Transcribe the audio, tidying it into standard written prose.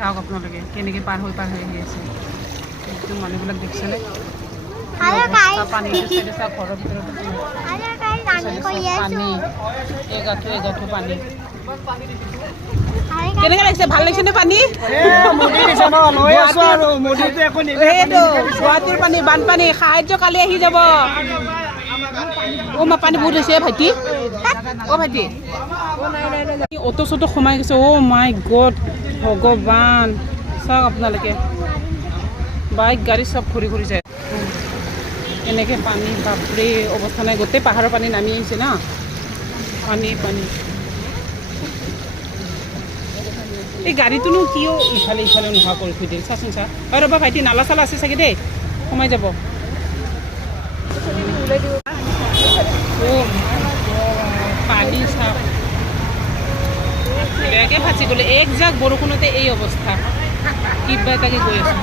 চাওক আপোনালোকে কেনেকৈ পাৰ হৈ আহি আছে। একদম মানুহবিলাক দেখিছেনে পানীটো চাইডে চাওক ঘৰৰ ভিতৰতো পানী এগাঠো পানী। কেনেকৈ লাগিছে ভাল লাগিছে নে পানী? সেইটো গুৱাহাটীৰ পানী বানপানী সাহায্য কালি আহি যাব। অ' মা পানী বহুত হৈছে ভাইটি। অ' ভাইটি অটো চটো সোমাই গৈছে। অ' মাই গড ভগৱান চাওক আপোনালোকে বাইক গাড়ী চব ঘূৰি ঘূৰি যায়। এনেকৈ পানী বাপৰে অৱস্থা নাই। গোটেই পাহাৰৰ পানী নামি আহিছে না পানী। এই গাড়ীটোনো কিয় ইফালে নোহোৱা কৰি থৈ দিয়ে চাচোন চা। হয় ৰ'বা ভাইটি নালা চালা আছে চাগে দেই সোমাই যাব। পানী চাওক বেয়াকৈ ফাঁচি গ'লে এক জাক বৰষুণতে এই অৱস্থা। কিবা এটাকে গৈ আছোঁ।